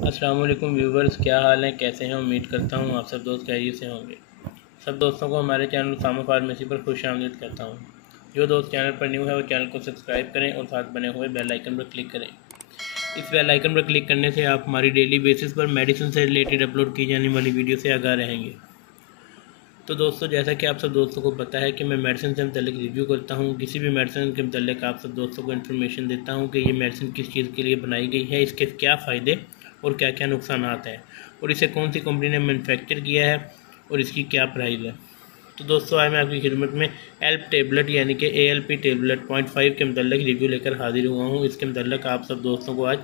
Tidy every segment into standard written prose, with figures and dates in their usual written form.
अस्सलाम वालेकुम व्यूवर्स, क्या हाल है, कैसे हैं। उम्मीद करता हूँ आप सब दोस्त खैरियत से होंगे। सब दोस्तों को हमारे चैनल उसामा फार्मेसी पर खुशामदीद करता हूँ। जो दोस्त चैनल पर न्यू है वो चैनल को सब्सक्राइब करें और साथ बने हुए बेल आइकन पर क्लिक करें। इस बेल आइकन पर क्लिक करने से आप हमारी डेली बेसिस पर मेडिसिन से रिलेटेड अपलोड की जाने वाली वीडियो से आगाह रहेंगे। तो दोस्तों, जैसा कि आप सब दोस्तों को पता है कि मैं मेडिसिन से मतलब रिव्यू करता हूँ। किसी भी मेडिसिन के मतलब आप सब दोस्तों को इन्फॉर्मेशन देता हूँ कि ये मेडिसिन किस चीज़ के लिए बनाई गई है, इसके क्या फ़ायदे और क्या क्या नुकसान हैं, और इसे कौन सी कंपनी ने मैन्युफैक्चर किया है और इसकी क्या प्राइस है। तो दोस्तों, आज मैं आपकी खिदमत में एल्प टेबलेट यानी कि ALP टेबलेट 0.5 के मतलब रिव्यू लेकर हाजिर हुआ हूँ। इसके मतलब आप सब दोस्तों को आज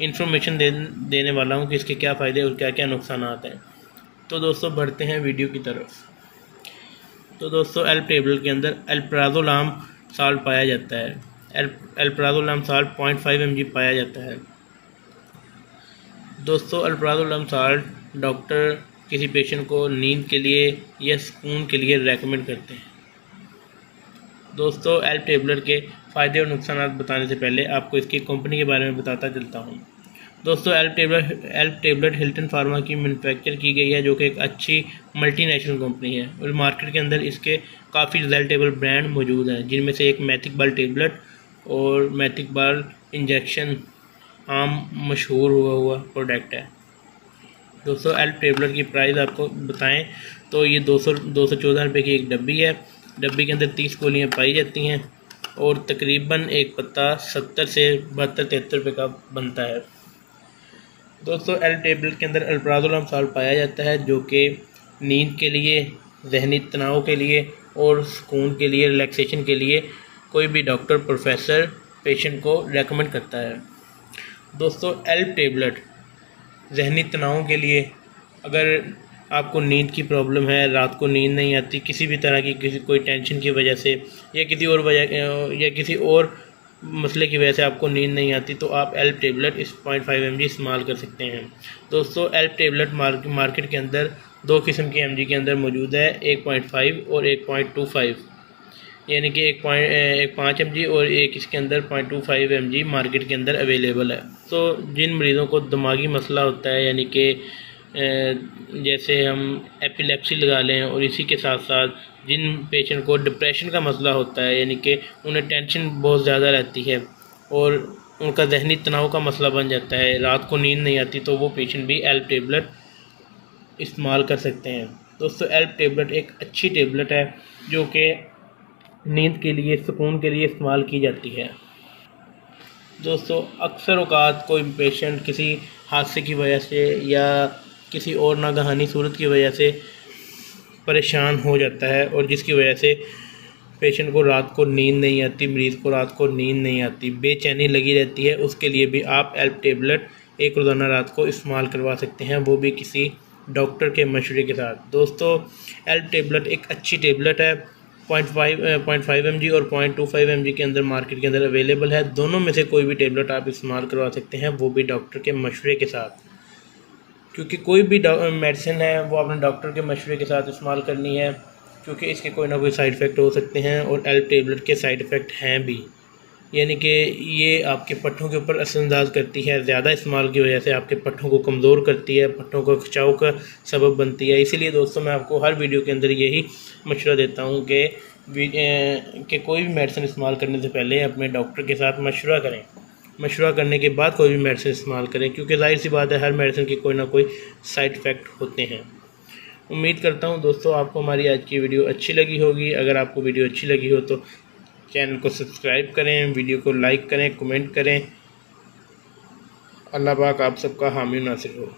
इन्फॉर्मेशन देने वाला हूँ कि इसके क्या फ़ायदे और क्या क्या नुकसान हैं। तो दोस्तों, बढ़ते हैं वीडियो की तरफ। तो दोस्तों, एल्प टेबलेट के अंदर अल्प्राज़ोलाम साल्ट पाया जाता है। अल्प्राज़ोलाम साल्ट 0.5 mg पाया जाता है। दोस्तों, अल्प्राज़ोलाम साल्ट डॉक्टर किसी पेशेंट को नींद के लिए या सुकून के लिए रेकमेंड करते हैं। दोस्तों, एल्प टेबलेट के फ़ायदे और नुकसान बताने से पहले आपको इसकी कंपनी के बारे में बताता चलता हूँ। दोस्तों, एल्प टेबलेट हिल्टन फार्मा की मैन्युफैक्चर की गई है, जो कि एक अच्छी मल्टीनेशनल कंपनी है और मार्केट के अंदर इसके काफ़ी रिजल्टेबल ब्रांड मौजूद हैं, जिनमें से एक मैथिक बाल टेबलेट और मैथिक बाल इंजेक्शन आम मशहूर हुआ प्रोडक्ट है। दोस्तों, एल्प टेबलेट की प्राइस आपको बताएं तो ये 214 रुपये की एक डब्बी है। डब्बी के अंदर 30 गोलियाँ पाई जाती हैं और तकरीबन एक पत्ता 70 से 72-73 रुपये का बनता है। दोस्तों, एल्प टेबलेट के अंदर अल्प्राज़ोलाम साल्ट पाया जाता है, जो कि नींद के लिए, जहनी तनाव के लिए और सुकून के लिए, रिलैक्सेशन के लिए कोई भी डॉक्टर प्रोफेसर पेशेंट को रेकमेंड करता है। दोस्तों, एल्प टेबलेट जहनी तनाव के लिए, अगर आपको नींद की प्रॉब्लम है, रात को नींद नहीं आती किसी भी तरह की, कोई टेंशन की वजह से या किसी और मसले की वजह से आपको नींद नहीं आती, तो आप एल्प टेबलेट इस 0.5 mg इस्तेमाल कर सकते हैं। दोस्तों, एल्प टेबलेट मार्केट के अंदर 2 किस्म की mg के अंदर मौजूद है, 1.5 और 1.25, यानी कि 5 mg और एक इसके अंदर 0.25 mg मार्केट के अंदर अवेलेबल है। तो जिन मरीज़ों को दिमागी मसला होता है, यानी कि जैसे हम एपिलेप्सी लगा लें, और इसी के साथ साथ जिन पेशेंट को डिप्रेशन का मसला होता है, यानी कि उन्हें टेंशन बहुत ज़्यादा रहती है और उनका जहनी तनाव का मसला बन जाता है, रात को नींद नहीं आती, तो वो पेशेंट भी एल्प टेबलेट इस्तेमाल कर सकते हैं। दोस्तों, एल्प टेबलेट एक अच्छी टेबलेट है जो कि नींद के लिए, सुकून के लिए इस्तेमाल की जाती है। दोस्तों, अक्सर औक़ात कोई पेशेंट किसी हादसे की वजह से या किसी और नागहानी सूरत की वजह से परेशान हो जाता है, और जिसकी वजह से पेशेंट को रात को नींद नहीं आती, मरीज़ को रात को नींद नहीं आती, बेचैनी लगी रहती है। उसके लिए भी आप एल्प टेबलेट एक रोज़ाना रात को इस्तेमाल करवा सकते हैं, वो भी किसी डॉक्टर के मशवरे के साथ। दोस्तों, एल्प टेबलेट एक अच्छी टेबलेट है, 0.5 mg और 0.25 mg के अंदर मार्केट के अंदर अवेलेबल है। दोनों में से कोई भी टेबलेट आप इस्तेमाल करवा सकते हैं, वो भी डॉक्टर के मशवरे के साथ, क्योंकि कोई भी मेडिसिन है वो अपने डॉक्टर के मशवरे के साथ इस्तेमाल करनी है, क्योंकि इसके कोई ना कोई साइड इफ़ेक्ट हो सकते हैं, और एल्प टेबलेट के साइड इफ़ेक्ट हैं भी, यानी कि ये आपके पट्ठों के ऊपर असरअंदाज करती है। ज़्यादा इस्तेमाल की वजह से आपके पट्ठों को कमज़ोर करती है, पट्ठों को खिंचाव का सबब बनती है। इसीलिए दोस्तों, मैं आपको हर वीडियो के अंदर यही मशवरा देता हूँ कि कोई भी मेडिसिन इस्तेमाल करने से पहले अपने डॉक्टर के साथ मशवरा करें। मशवरा करने के बाद कोई भी मेडिसिन इस्तेमाल करें, क्योंकि ज़ाहिर सी बात है, हर मेडिसिन के कोई ना कोई साइड इफ़ेक्ट होते हैं। उम्मीद करता हूँ दोस्तों, आपको हमारी आज की वीडियो अच्छी लगी होगी। अगर आपको वीडियो अच्छी लगी हो तो चैनल को सब्सक्राइब करें, वीडियो को लाइक करें, कमेंट करें। अल्लाह पाक आप सबका हामी नासिर हो।